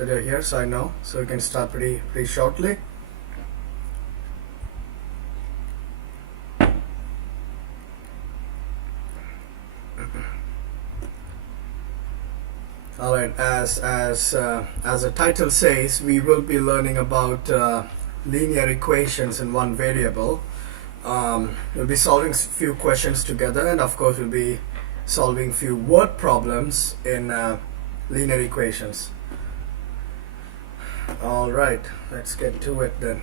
that you're here, so I know. So we can start pretty shortly. All right, as the title says, we will be learning about linear equations in one variable. We'll be solving a few questions together, and of course we'll be solving few word problems in linear equations. All right, let's get to it then.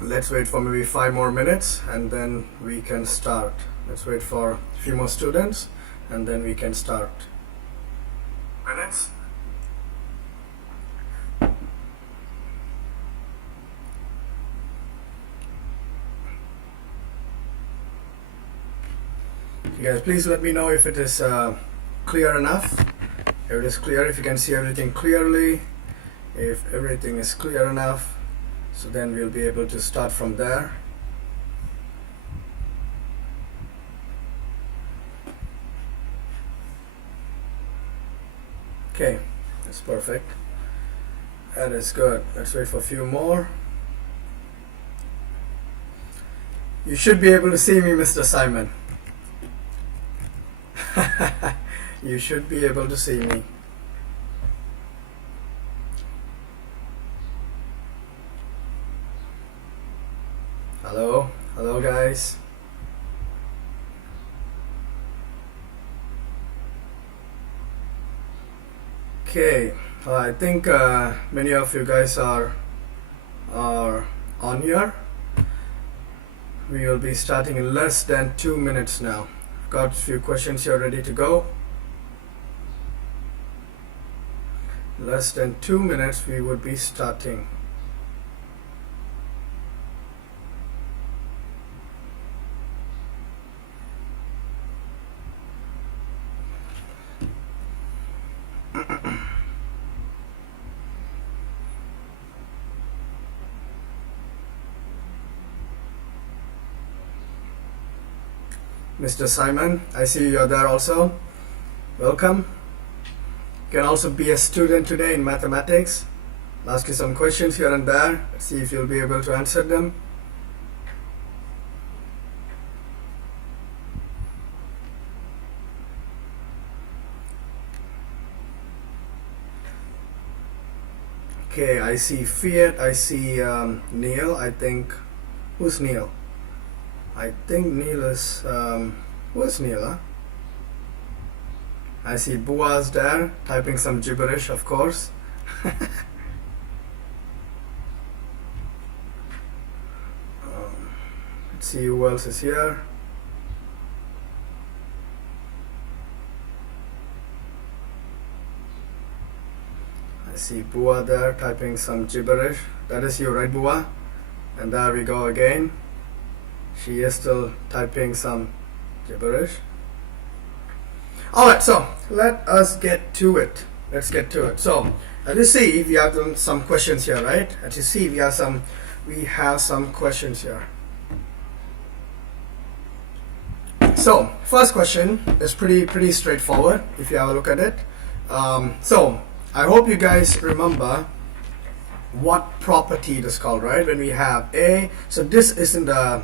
Let's wait for maybe 5 more minutes and then we can start. Let's wait for a few more students and then we can start. Minutes. You guys, please let me know if it is clear enough. If it is clear, if you can see everything clearly, if everything is clear enough, so then we'll be able to start from there. Okay, that's perfect. That is good. Let's wait for a few more. You should be able to see me, Mr. Simon. You should be able to see me. Hello guys. Okay, I think many of you guys are on here. We will be starting in less than 2 minutes now. Got a few questions here ready to go. Less than 2 minutes we would be starting. Mr. Simon, I see you're there also. Welcome. You can also be a student today in mathematics. I'll ask you some questions here and there. Let's see if you'll be able to answer them. Okay, I see Fiat, I see Neil, I think. Who's Neil? I think Neil is, who's Neil, huh? I see Boaz there, typing some gibberish, of course. Let's see who else is here. I see Bua there, typing some gibberish. That is you, right, Bua? And there we go again. She is still typing some gibberish. Alright, so let us get to it. Let's get to it. So as you see, we have done some questions here, right? As you see, we have some questions here. So first question is pretty straightforward if you have a look at it. So I hope you guys remember what property it is called, right? When we have A, so this is in the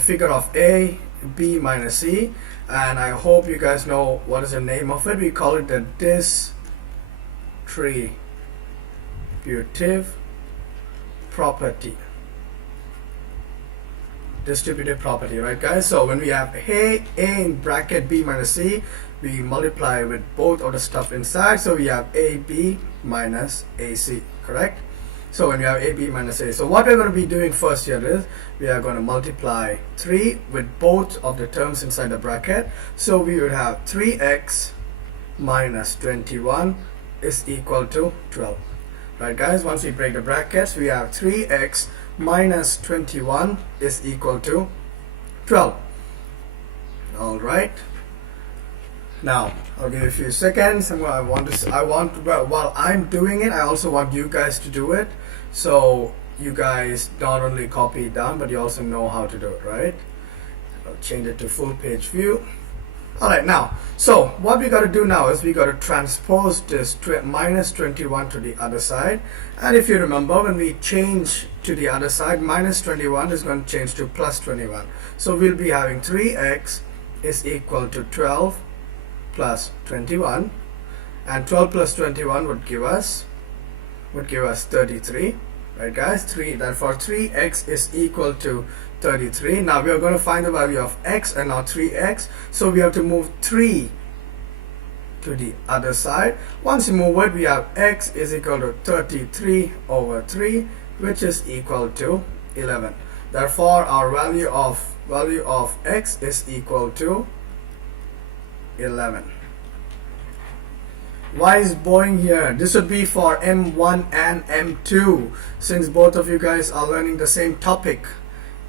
figure of A, B minus C, and I hope you guys know what is the name of it. We call it the distributive property. Distributive property, right guys? So when we have A in bracket B minus C, we multiply with both of the stuff inside, so we have AB minus AC, correct? So when we have AB minus A, so what we're going to be doing first here is we are going to multiply 3 with both of the terms inside the bracket. So we would have 3x minus 21 is equal to 12. Right guys, once we break the brackets, we have 3x minus 21 is equal to 12. All right. Now I'll give you a few seconds. While I'm doing it, I also want you guys to do it, so you guys not only copy it down but you also know how to do it, right? I'll change it to full page view. Alright, now, so what we got to do now is we got to transpose this minus 21 to the other side. And if you remember, when we change to the other side, minus 21 is going to change to plus 21. So we'll be having 3x is equal to 12 plus 21. And 12 plus 21 would give us 33. Right, guys? Therefore 3x is equal to 33. Now we are going to find the value of x and not 3x. So we have to move 3 to the other side. Once you move it, we have x is equal to 33 over 3, which is equal to 11. Therefore, our value of x is equal to 11. Why is boring here? This would be for M1 and M2. Since both of you guys are learning the same topic,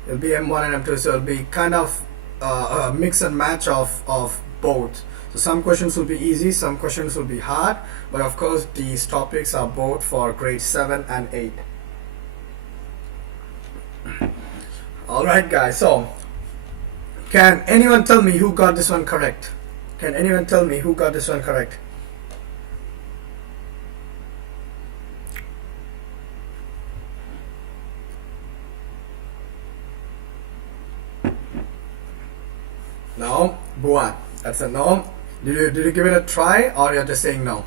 it'll be M1 and M2, so it'll be kind of a mix and match of both. So some questions will be easy, some questions will be hard, but of course these topics are both for grade 7 and 8. Alright guys, so can anyone tell me who got this one correct? Can anyone tell me who got this one correct? No? Buan. That's a no. Did you give it a try, or you're just saying no?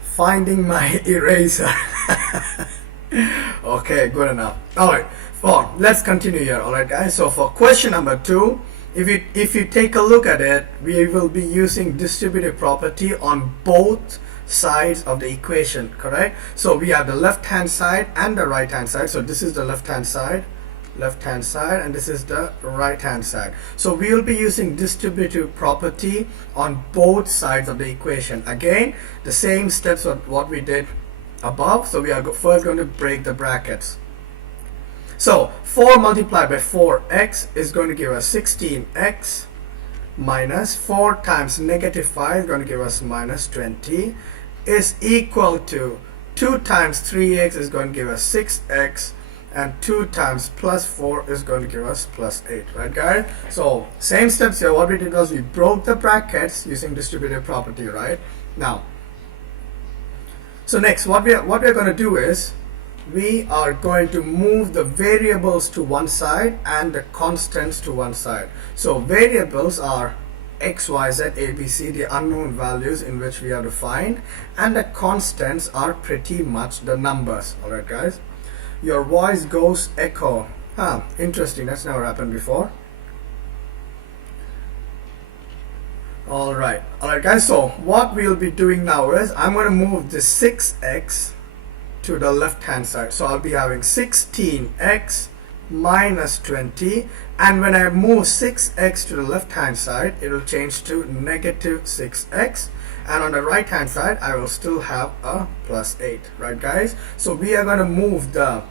Finding my eraser. Okay, good enough. Alright, let's continue here. Alright guys, so for question number 2, if you take a look at it, we will be using distributive property on both sides of the equation, correct? So we have the left hand side and the right hand side. So this is the left hand side, and this is the right hand side. So we will be using distributive property on both sides of the equation. Again, the same steps of what we did above. So we are first going to break the brackets. So 4 multiplied by 4x is going to give us 16x minus 4 times negative 5 is going to give us minus 20 is equal to 2 times 3x is going to give us 6x, and 2 times plus 4 is going to give us plus 8, right guys? So same steps here. What we did was we broke the brackets using distributive property, right? Now, so next what we're going to do is we are going to move the variables to one side and the constants to one side. So variables are x, y, z, a, b, c, the unknown values in which we have to find, and the constants are pretty much the numbers. Alright guys, your voice goes echo. Interesting, that's never happened before. Alright guys, so what we'll be doing now is I'm going to move the 6x to the left hand side. So I'll be having 16x minus 20, and when I move 6x to the left hand side, it will change to negative 6x, and on the right hand side I will still have a plus 8, right guys? So we are going to move the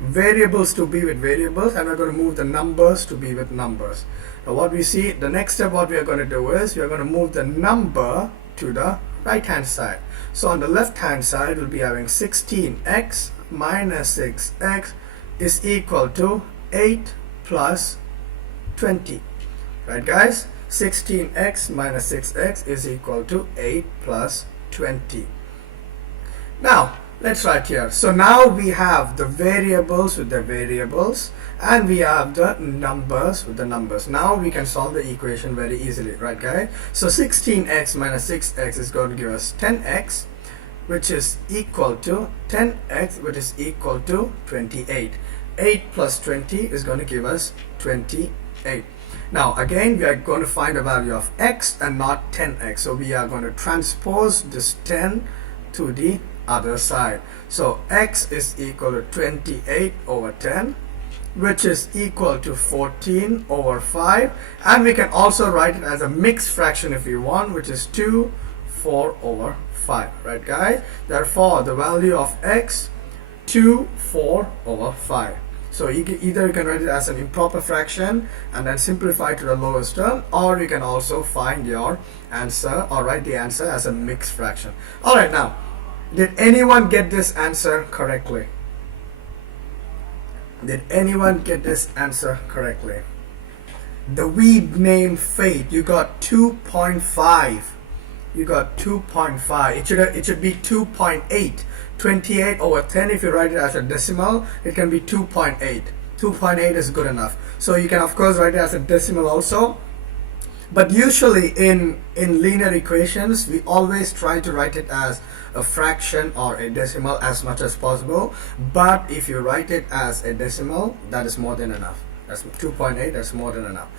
variables to be with variables, and we're going to move the numbers to be with numbers. Now what we see, the next step what we are going to do is we are going to move the number to the right hand side. So on the left hand side we'll be having 16x minus 6x is equal to 8 plus 20, right guys? 16x minus 6x is equal to 8 plus 20. Now let's write here. So now we have the variables with the variables, and we have the numbers with the numbers. Now we can solve the equation very easily, right guys? So 16x minus 6x is going to give us 10x, which is equal to 10x, which is equal to 28. 8 plus 20 is going to give us 28. Now again, we are going to find the value of x and not 10x. So we are going to transpose this 10 to the other side. So x is equal to 28 over 10, which is equal to 14 over 5, and we can also write it as a mixed fraction if we want, which is 4 over 5, right guys? Therefore the value of x 4 over 5. So either you can write it as an improper fraction and then simplify to the lowest term, or you can also find your answer or write the answer as a mixed fraction. Alright, now Did anyone get this answer correctly? Did anyone get this answer correctly? The weed named Faith, you got 2.5. You got 2.5. It should be 2.8. 28 over 10, if you write it as a decimal, it can be 2.8. 2.8 is good enough. So you can of course write it as a decimal also. But usually in linear equations, we always try to write it as a fraction or a decimal as much as possible. But if you write it as a decimal, that is more than enough. That's 2.8, that's more than enough.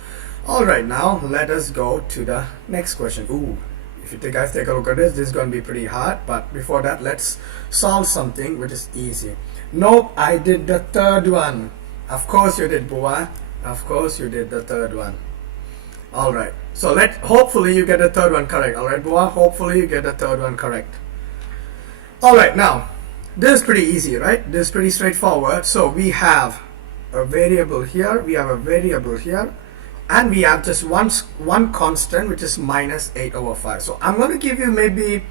Alright, now let us go to the next question. Ooh, if you guys take a look at this is going to be pretty hard. But before that, let's solve something which is easy. Nope, I did the third one. Of course you did, Bua. Of course you did the third one. Alright, so hopefully you get the third one correct. Alright, Bua, hopefully you get the third one correct. Alright, now, this is pretty easy, right? This is pretty straightforward. So we have a variable here, we have a variable here, and we have just one constant, which is minus 8 over 5. So I'm going to give you maybe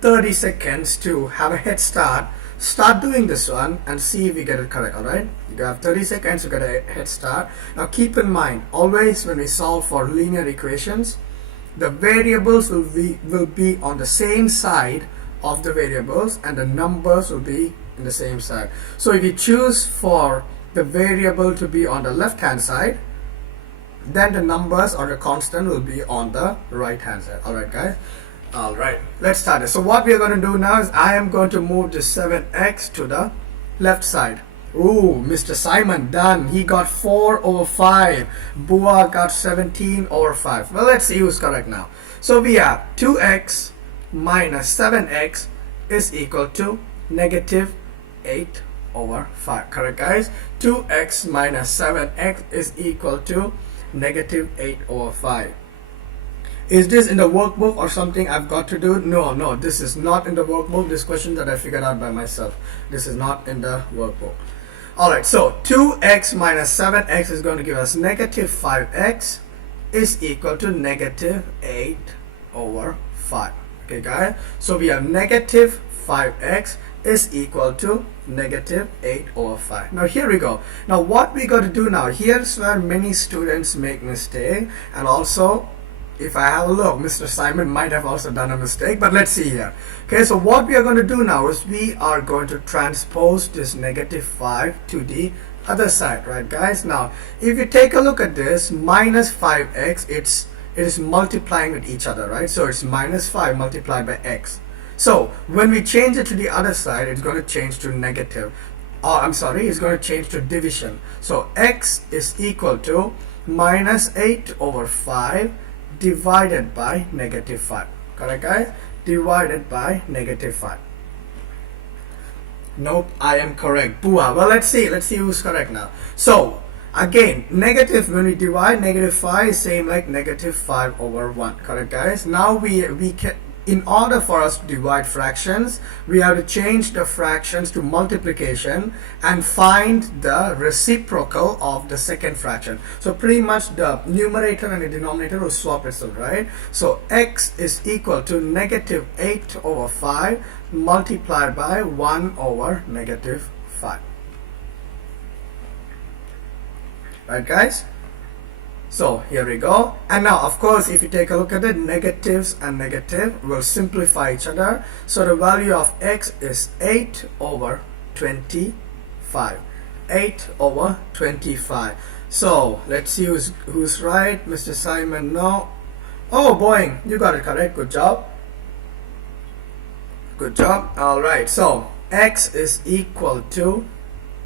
30 seconds to have a head start. Start doing this one and see if you get it correct. Alright, you have 30 seconds to get a head start. Now keep in mind, always when we solve for linear equations, the variables will be on the same side of the variables and the numbers will be in the same side. So if you choose for the variable to be on the left hand side, then the numbers or the constant will be on the right hand side. Alright guys, alright, let's start it. So what we are going to do now is I am going to move the 7x to the left side. Ooh, Mr. Simon done. He got 4 over 5. Bua got 17 over 5. Well, let's see who's correct now. So we have 2x minus 7x is equal to negative 8 over 5. Correct guys? 2x minus 7x is equal to negative 8 over 5. Is this in the workbook or something I've got to do? No, this is not in the workbook. This question that I figured out by myself. This is not in the workbook. Alright, so 2x minus 7x is going to give us negative 5x is equal to negative 8 over 5. Okay guys, so we have negative 5x is equal to negative 8 over 5. Now here we go. Now what we got to do now, here's where many students make mistake, and also if I have a look, Mr. Simon might have also done a mistake, but let's see here. Okay, so what we are going to do now is we are going to transpose this negative 5 to the other side, right guys? Now if you take a look at this, minus 5x, it is multiplying with each other, right? So it's minus 5 multiplied by x. So when we change it to the other side, it's going to change to negative. Oh, I'm sorry, it's going to change to division. So x is equal to minus 8 over 5 divided by negative 5. Correct guys? Divided by negative 5. Nope, I am correct. Bua. Well, let's see who's correct now. So again, negative, when we divide negative 5 is same like negative 5 over 1. Correct guys? Now we can, in order for us to divide fractions, we have to change the fractions to multiplication and find the reciprocal of the second fraction. So pretty much the numerator and the denominator will swap itself, right? So x is equal to negative 8 over 5 multiplied by 1 over negative 5. Right guys? So here we go. And now of course if you take a look at it, negatives and negative will simplify each other. So the value of x is 8 over 25. 8 over 25. So let's see who's right. Mr. Simon, no. Oh, Boeing, you got it correct. Good job. Good job. Alright, so x is equal to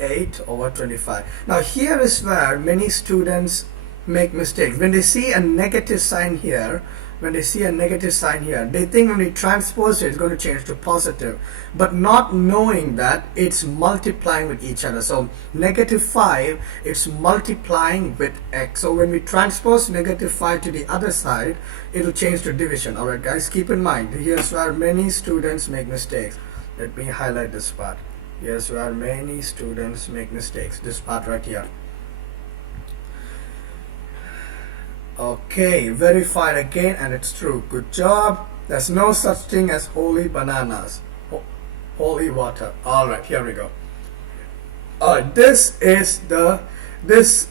8 over 25. Now here is where many students make mistakes. When they see a negative sign here, they think when we transpose it, it's going to change to positive, but not knowing that it's multiplying with each other. So negative 5, it's multiplying with x. So when we transpose negative 5 to the other side, it'll change to division. Alright guys, keep in mind, here's where many students make mistakes. Let me highlight this part. Here's where many students make mistakes. This part right here. Okay, verified again, and it's true. Good job. There's no such thing as holy bananas. holy water. All right, here we go. This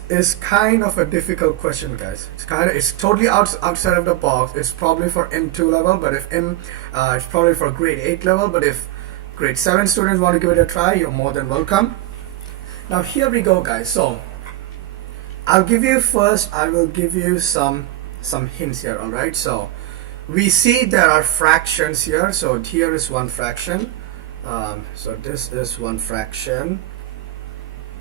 is kind of a difficult question, guys. It's totally outside of the box. It's probably for M2 level, but if it's probably for grade 8 level, but if grade 7 students want to give it a try, you're more than welcome. Now here we go, guys. So I will give you some hints here. All right, so we see there are fractions here. So here is one fraction. So this is one fraction.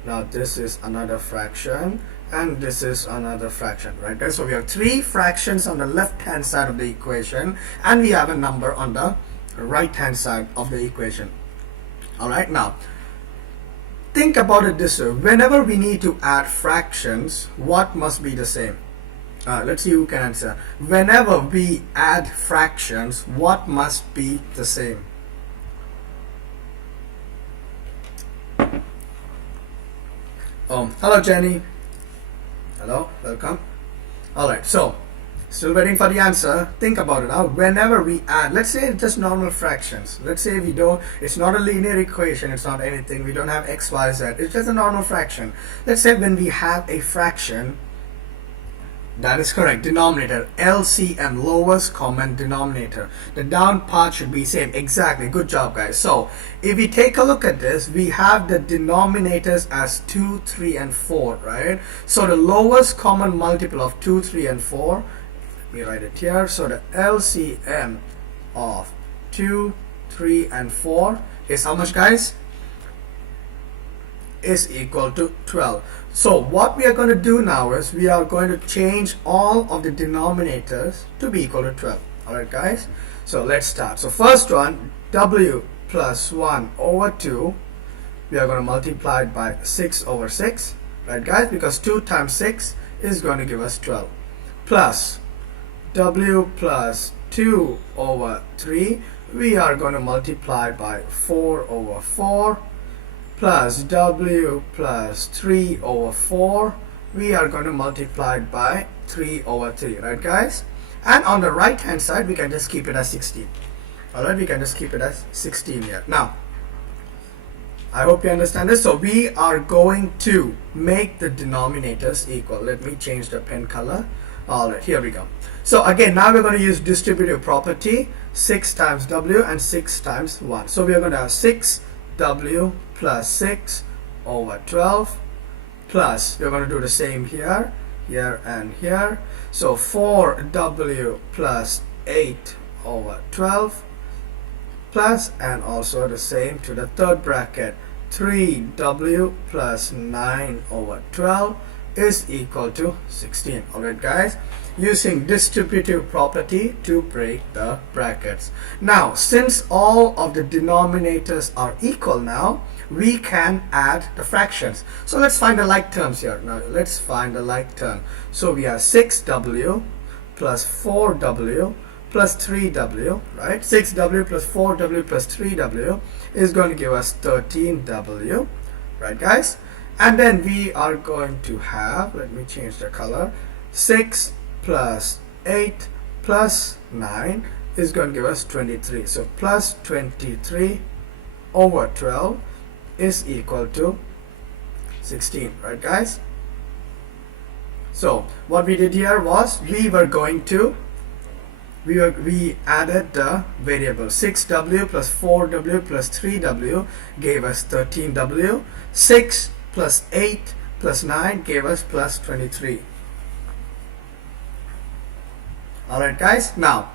Now this is another fraction, and this is another fraction, right guys? So we have three fractions on the left hand side of the equation, and we have a number on the right hand side of the equation. All right, now think about it this way. Whenever we need to add fractions, what must be the same? Let's see who can answer. Whenever we add fractions, what must be the same? Hello Jenny. Hello, welcome. Alright, so still waiting for the answer. Think about it now. Whenever we add, let's say it's just normal fractions. Let's say it's not a linear equation, it's not anything. We don't have x, y, z. It's just a normal fraction. Let's say when we have a fraction, that is correct, denominator, LCM, lowest common denominator. The down part should be same. Exactly, good job guys. So if we take a look at this, we have the denominators as 2, 3 and 4, right? So the lowest common multiple of 2, 3 and 4, let me write it here. So the LCM of 2, 3 and 4 is how much, guys? Is equal to 12. So what we are going to do now is we are going to change all of the denominators to be equal to 12. Alright guys, so let's start. So first one, w plus 1 over 2, we are going to multiply it by 6 over 6, right guys, because 2 times 6 is going to give us 12, plus w plus 2 over 3, we are going to multiply by 4 over 4, plus w plus 3 over 4, we are going to multiply it by 3 over 3, right guys? And on the right hand side, we can just keep it as 16. Alright, we can just keep it as 16 here. Now, I hope you understand this. So we are going to make the denominators equal. Let me change the pen color. Alright, here we go. So again, now we're going to use distributive property, 6 times w and 6 times 1. So we are going to have 6w plus 6 over 12, plus we're going to do the same here, here and here. So 4w plus 8 over 12, plus, and also the same to the third bracket, 3w plus 9 over 12 is equal to 16. Alright guys, using distributive property to break the brackets. Now since all of the denominators are equal now, we can add the fractions. So let's find the like terms here. Now let's find the like term. So we have 6w plus 4w plus 3w, right? 6w plus 4w plus 3w is going to give us 13w, right guys? And then we are going to have, let me change the color, 6 plus 8 plus 9 is going to give us 23. So plus 23 over 12 is equal to 16, right guys? So what we did here was we added the variable. 6w plus 4w plus 3w gave us 13w. 6 plus 8 plus 9 gave us plus 23. Alright guys, now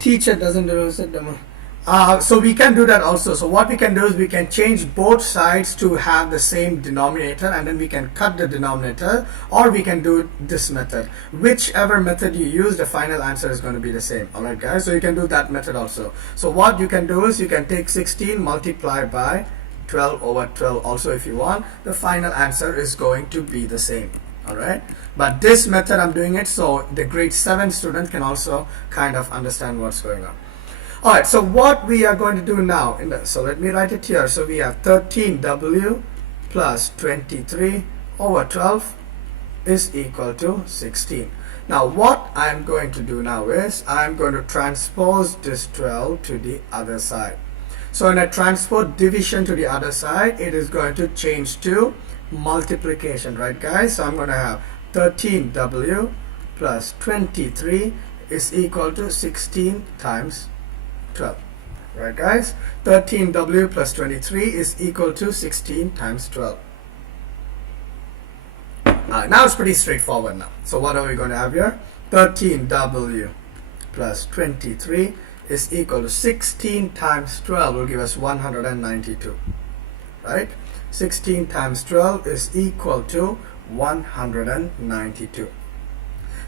teacher doesn't do it. So we can do that also. So what we can do is we can change both sides to have the same denominator, and then we can cut the denominator, or we can do this method. Whichever method you use, the final answer is going to be the same. Alright guys, so you can do that method also. So what you can do is you can take 16 multiplied by 12 over 12 also if you want. The final answer is going to be the same. Alright, but this method I'm doing it so the grade 7 student can also kind of understand what's going on. Alright, so what we are going to do now, so let me write it here. So we have 13w plus 23 over 12 is equal to 16. Now what I'm going to do now is I'm going to transpose this 12 to the other side. So when I transport division to the other side, it is going to change to multiplication, right guys? So I'm going to have 13w plus 23 is equal to 16 times 12, right guys? 13w plus 23 is equal to 16 times 12. Now it's pretty straightforward now. So what are we going to have here? 13w plus 23 is equal to 16 times 12 will give us 192, right? 16 times 12 is equal to 192.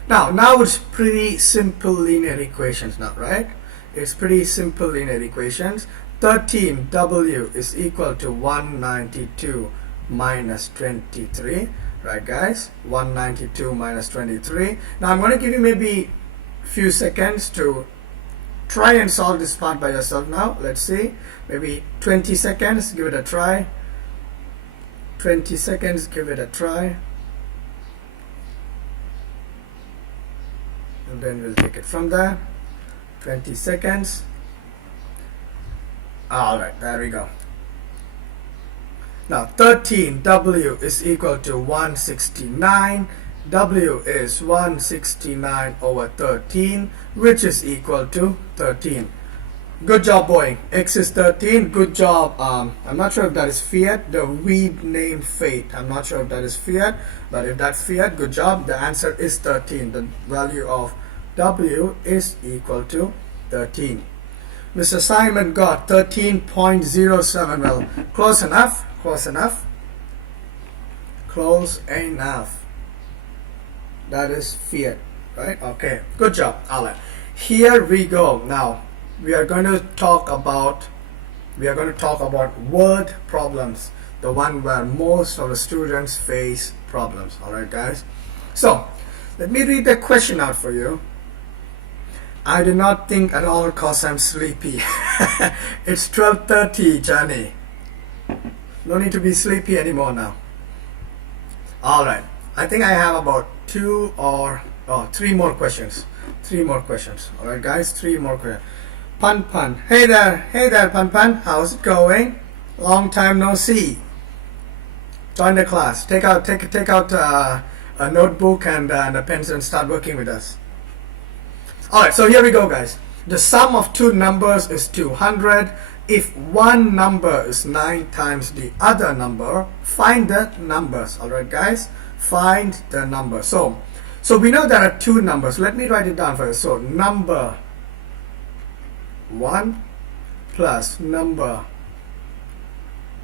Now it's pretty simple linear equations now, right? It's pretty simple linear equations. 13w is equal to 192 minus 23, right guys? 192 minus 23. Now I'm going to give you maybe few seconds to try and solve this part by yourself now. Let's see, maybe 20 seconds, give it a try. 20 seconds, give it a try. And then we'll take it from there. 20 seconds. Alright, there we go. Now 13w is equal to 169. W is 169 over 13, which is equal to 13. Good job, boy. X is 13. Good job. I'm not sure if that is Fiat, the weed named Fate. I'm not sure if that is Fiat, but if that's Fiat, good job. The answer is 13. The value of W is equal to 13. Mr. Simon got 13.07. Well, close enough. Close enough. Close enough. That is Fiat, right? Okay, good job. All right, here we go. Now we are going to talk about word problems, the one where most of the students face problems. All right, guys. So let me read the question out for you. I do not think at all because I'm sleepy. It's 12:30, Johnny. No need to be sleepy anymore now. All right. I think I have about three more questions. All right, guys, 3 more questions. Pan. Hey there, Pan. How's it going? Long time no see. Join the class. Take out a notebook and a pencil and start working with us. All right, so here we go, guys. The sum of two numbers is 200. If one number is 9 times the other number, find the numbers. All right, guys. Find the number. So we know there are two numbers. Let me write it down first. So number 1 plus number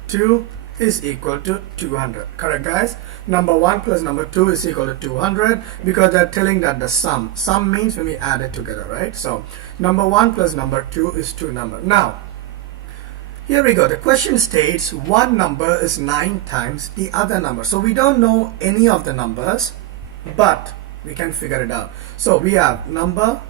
2 is equal to 200. Correct, guys? Number 1 plus number 2 is equal to 200 because they're telling that the sum means when we add it together, right? So number 1 plus number 2 is 2 number. Now here we go. The question states one number is 9 times the other number. So we don't know any of the numbers, but we can figure it out. So we have number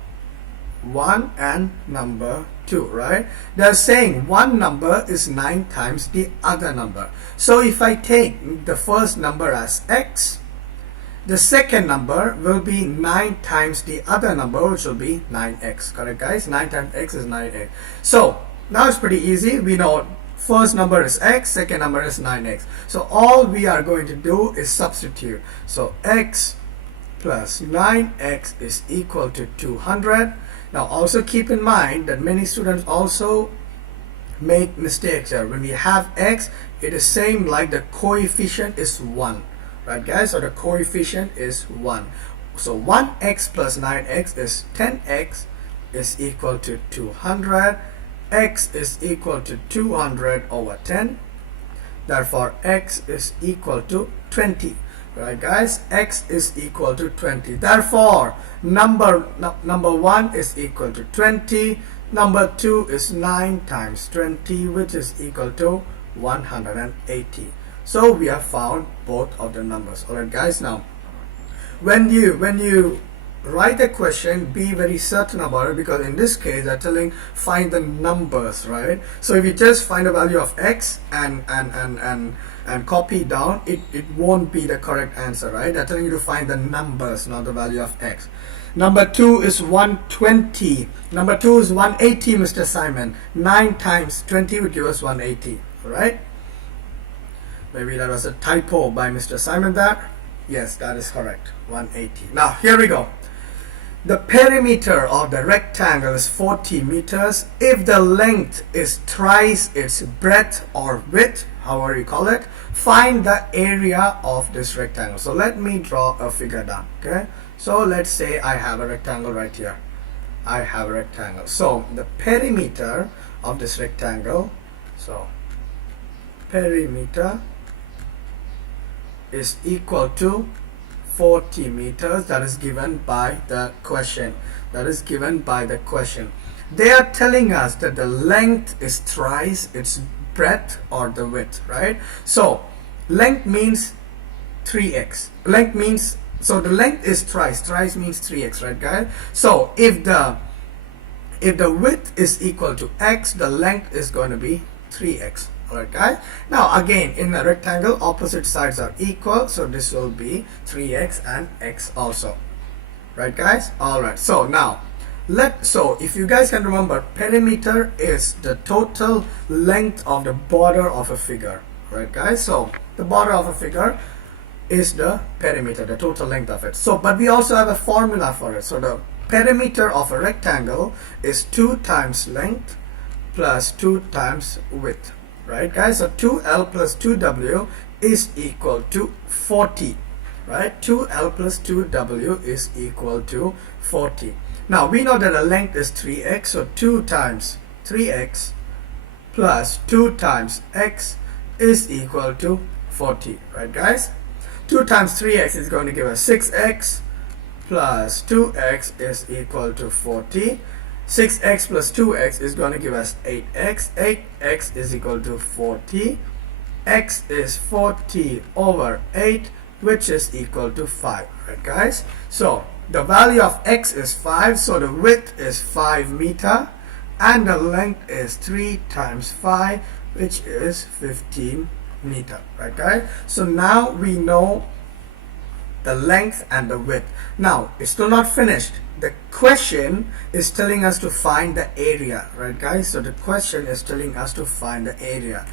1 and number 2, right? They're saying one number is 9 times the other number. So if I take the first number as x, the second number will be 9 times the other number, which will be 9x. Correct, guys? 9 times x is 9x. So now it's pretty easy. We know first number is x, second number is 9x. So all we are going to do is substitute. So x plus 9x is equal to 200. Now also keep in mind that many students also make mistakes here. When we have x, it is same like the coefficient is 1. Right, guys? So the coefficient is 1. So 1x plus 9x is 10x is equal to 200. X is equal to 200 over 10. Therefore, x is equal to 20. Right, guys? X is equal to 20. Therefore, number 1 is equal to 20. Number 2 is 9 times 20, which is equal to 180. So we have found both of the numbers. Alright, guys. Now, when you write a question, be very certain about it, because in this case they're telling find the numbers, right? So if you just find a value of x and and copy down, it won't be the correct answer, right? They're telling you to find the numbers, not the value of x. Number 2 is 120. Number 2 is 180, Mr. Simon. 9 times 20 would give us 180, right? Maybe that was a typo by Mr. Simon there. Yes, that is correct. 180. Now, here we go. The perimeter of the rectangle is 40 meters. If the length is thrice its breadth or width, however you call it, find the area of this rectangle. So let me draw a figure down. Okay. So let's say I have a rectangle right here. I have a rectangle. So the perimeter of this rectangle, so perimeter is equal to 40 meters. That is given by the question. That is given by the question. They are telling us that the length is thrice its breadth or the width, right? So length means 3x. Length means, so the length is thrice. Thrice means 3x, right guys? So if the width is equal to x, the length is going to be 3x. Alright guys, now again in a rectangle opposite sides are equal, so this will be 3x and x also, right guys? Alright, so now so if you guys can remember, perimeter is the total length of the border of a figure, right guys? So the border of a figure is the perimeter, the total length of it. So but we also have a formula for it. So the perimeter of a rectangle is 2 times length plus 2 times width. Right guys, so 2L plus 2W is equal to 40, right? 2L plus 2W is equal to 40. Now we know that the length is 3x, so 2 times 3x plus 2 times x is equal to 40, right guys? 2 times 3x is going to give us 6x plus 2x is equal to 40. 6x plus 2x is going to give us 8x. 8x is equal to 40. X is 40 over 8, which is equal to 5, right guys? So the value of x is 5, so the width is 5 meter and the length is 3 times 5, which is 15 meter, right guys? So now we know the length and the width. Now it's still not finished. The question is telling us to find the area, right guys? So the question is telling us to find the area.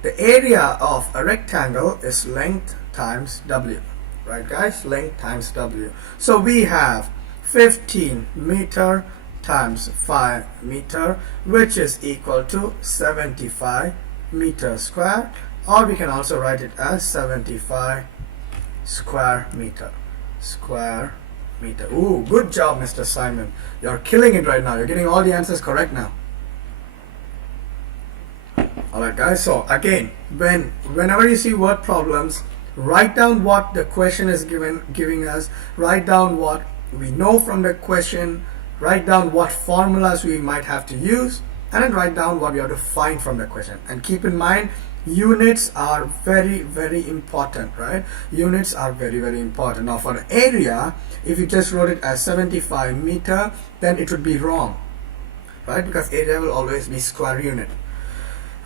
The area of a rectangle is length times W, right guys? Length times W. So we have 15 meter times 5 meter, which is equal to 75 meter square, or we can also write it as 75 square meter. Ooh, good job, Mr. Simon. You're killing it right now. You're getting all the answers correct now. Alright guys, so again, whenever you see word problems, write down what the question is giving us, write down what we know from the question, write down what formulas we might have to use, and then write down what we have to find from the question. And keep in mind, units are very, very important, right? Units are very, very important. Now for the area, if you just wrote it as 75 meter, then it would be wrong, right? Because area will always be square unit.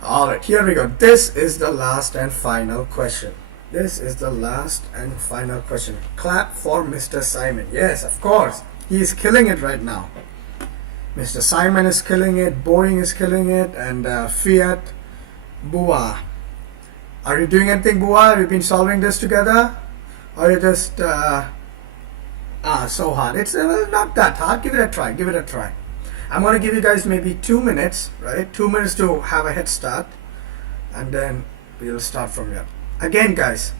Alright, here we go. This is the last and final question. This is the last and final question. Clap for Mr. Simon. Yes, of course. He is killing it right now. Mr. Simon is killing it, Boring is killing it, and Fiat Bua. Are you doing anything, Bua? Have you been solving this together? Or you just so hard? It's not that hard. Give it a try. Give it a try. I'm going to give you guys maybe 2 minutes, right? 2 minutes to have a head start, and then we'll start from here. Again, guys,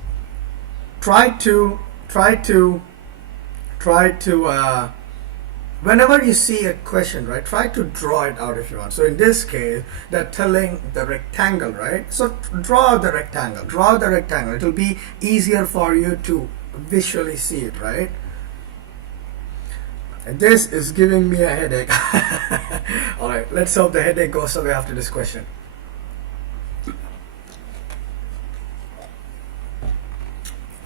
try to whenever you see a question, right, try to draw it out if you want. So in this case, they're telling the rectangle, right? So draw the rectangle. Draw the rectangle. It will be easier for you to visually see it, right? And this is giving me a headache. Alright, let's hope the headache goes away after this question.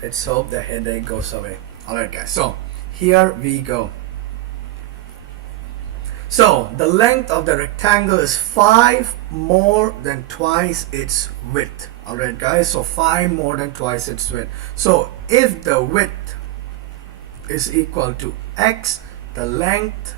Let's hope the headache goes away. Alright guys, so here we go. So the length of the rectangle is 5 more than twice its width. Alright guys, so 5 more than twice its width. So if the width is equal to x, the length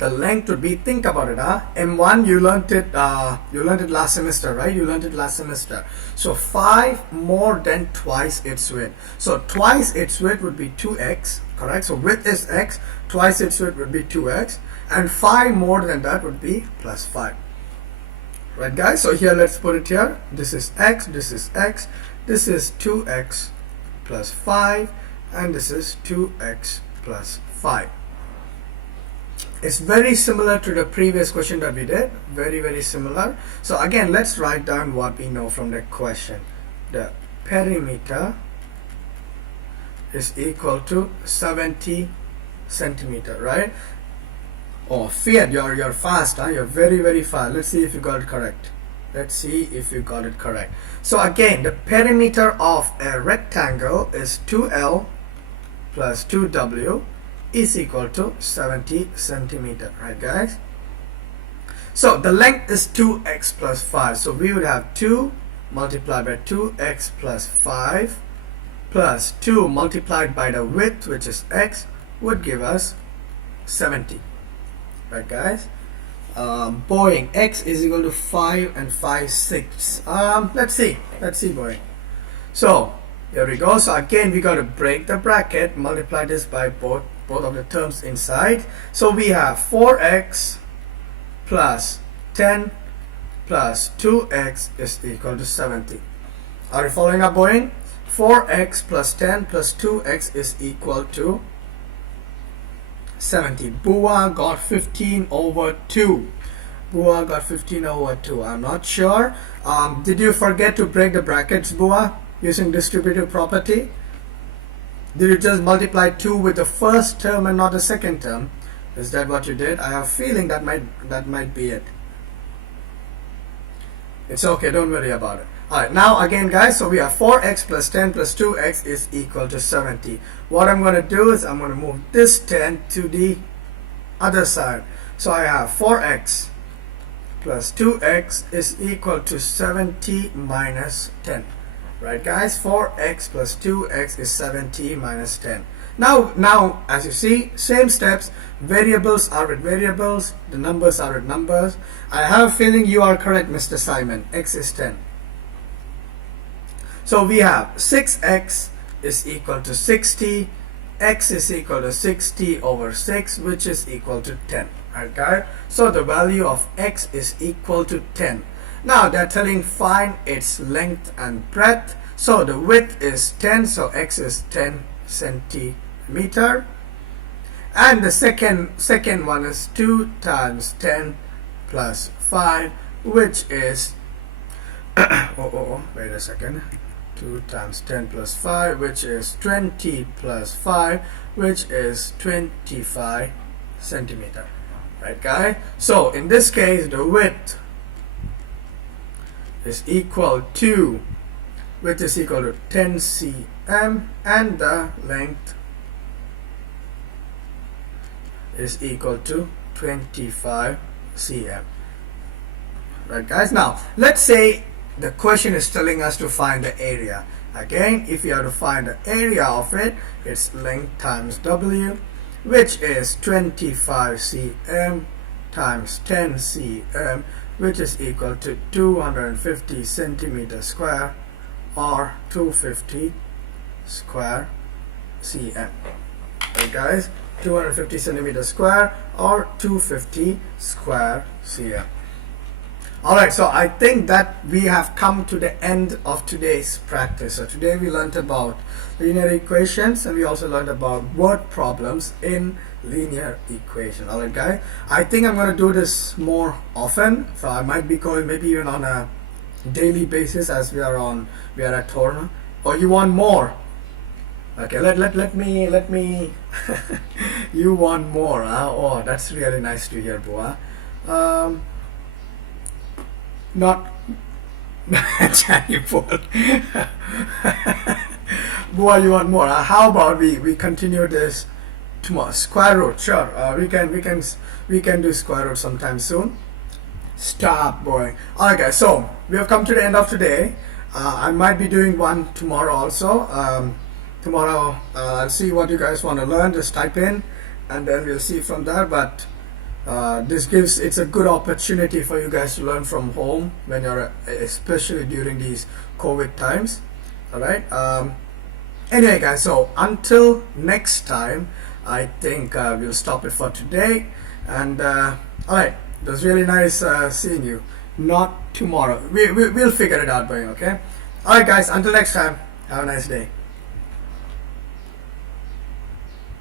would be, think about it, M1, you learned it last semester, right? You learned it last semester. So 5 more than twice its width. So twice its width would be 2x, correct? So width is x, twice its width would be 2x, and 5 more than that would be plus 5. Right guys, so here let's put it here. This is x, this is x, this is 2x plus 5, and this is 2x plus 5. It's very similar to the previous question that we did, very similar. So again, let's write down what we know from the question. The perimeter is equal to 70 centimeter, right? Oh, Fiat, you're fast, huh? You're very fast. Let's see if you got it correct. Let's see if you got it correct. So again, the perimeter of a rectangle is 2L plus 2W is equal to 70 centimeter, right guys? So the length is 2x plus 5. So we would have 2 multiplied by 2x plus 5 plus 2 multiplied by the width, which is x, would give us 70. Right guys, Boeing, x is equal to 5 and 5 6. Let's see Boeing. So here we go. So again, we got to break the bracket, multiply this by both of the terms inside. So we have 4x plus 10 plus 2x is equal to 70. Are you following up, Boeing? 4x plus 10 plus 2x is equal to 70. Bua got 15 over 2. Bua got 15 over 2. I'm not sure. Did you forget to break the brackets, Bua, using distributive property? Did you just multiply 2 with the first term and not the second term? Is that what you did? I have a feeling that might be it. It's okay, don't worry about it. Alright, now again guys, so we have 4x plus 10 plus 2x is equal to 70. What I'm going to do is I'm going to move this 10 to the other side. So I have 4x plus 2x is equal to 70 minus 10. Right guys, 4x plus 2x is 70 minus 10. Now as you see, same steps, variables are with variables, the numbers are with numbers. I have a feeling you are correct, Mr. Simon. X is 10. So we have 6x is equal to 60, x is equal to 60 over 6, which is equal to 10. Right guys, so the value of x is equal to 10. Now they're telling find its length and breadth. So the width is 10, so x is 10 centimeter. And the second one is 2 times 10 plus 5, which is wait a second. 2 times 10 plus 5, which is 20 plus 5, which is 25 centimeter. Right guys? So in this case, the width is equal to 10 cm, and the length is equal to 25 cm. Right guys, now let's say the question is telling us to find the area. Again, if you have to find the area of it, it's length times W, which is 25 cm times 10 cm, which is equal to 250 centimeter square, or 250 square cm. Right guys, 250 centimeter square or 250 square cm. Alright, so I think that we have come to the end of today's practice. So today we learned about linear equations, and we also learned about word problems in linear equation. Alright guys, I think I'm going to do this more often. So I might be going maybe even on a daily basis, as we are at Torna. Or you want more? Okay, let me you want more, huh? Oh, that's really nice to hear, Bua. Not Johnny Paul. Bua, you want more? How about we continue this tomorrow? Square root, sure. We can do square root sometime soon. Stop boring. Alright guys, so we have come to the end of today. I might be doing one tomorrow also. Tomorrow I'll see what you guys want to learn. Just type in and then we'll see from there. But it's a good opportunity for you guys to learn from home when you're, especially during these COVID times. Alright. Anyway guys, so until next time, I think we'll stop it for today. And alright, it was really nice seeing you. Not tomorrow. We'll figure it out, boy, okay? Alright guys, until next time, have a nice day.